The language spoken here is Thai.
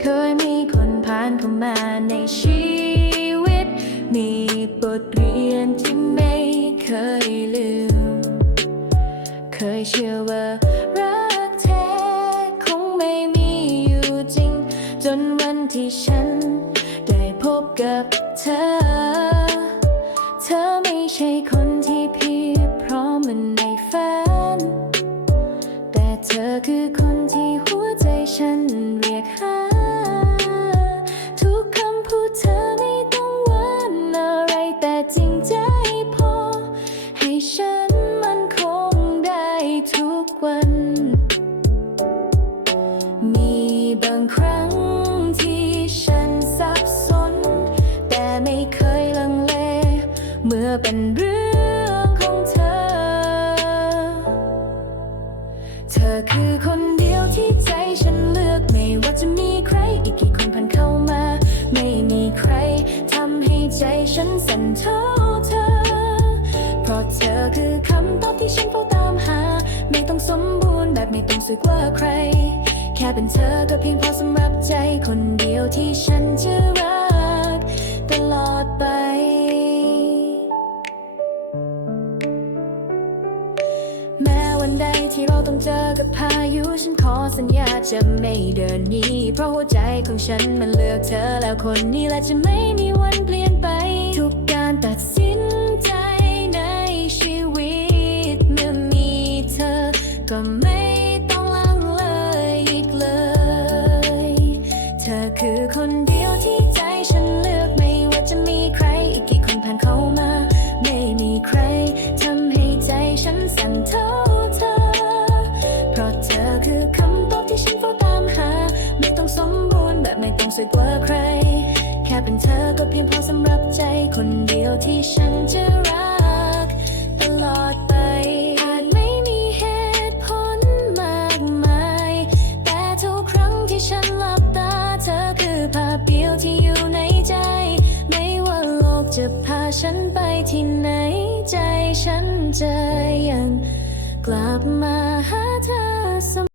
เคยมีคนผ่านเข้ามาในชีวิต มีบทเรียนที่ไม่เคยลืม เคยเชื่อว่ารัก จนวันที่ฉัน ได้พบกับเธอ เธอไม่ใช่คนที่พี่พร้อมเหมันในฝันแต่เธอคือคนที่หัวใจฉันเรียกหา เมื่อเป็นเรื่องของเธอ เธอคือคนเดียวที่ใจฉันเลือกไม่ว่าจะมีใครอีกกี่คนผ่านเข้ามา ไม่มีใครทำให้ใจฉันสั่นเท่าเธอ เพราะเธอคือคำตอบที่ฉันเฝ้าตามหา ไม่ต้องสมบูรณ์แบบไม่ต้องสวยกว่าใคร แค่เป็นเธอก็เพียงพอสำหรับ ที่เราต้องเจอกับพายุฉันขอสัญญาจะไม่เดินหนีเพราะหัวใจของฉันมันเลือกเธอแล้วคนนี้และจะไม่มีวันเปลี่ยนไป ทุกการตัดสิน งสวยกว่าใคร แค่เป็นเธอก็เพียงพอสำหรับใจคนเดียวที่ฉันจะรัก ตลอดไป อาจไม่มีเหตุผลมากมาย แต่ทุกครั้งที่ฉันหลับตา เธอคือภาพเดียวที่อยู่ในใจ ไม่ว่าโลกจะพาฉันไปที่ไหน ใจฉันจะยังกลับมาหาเธอ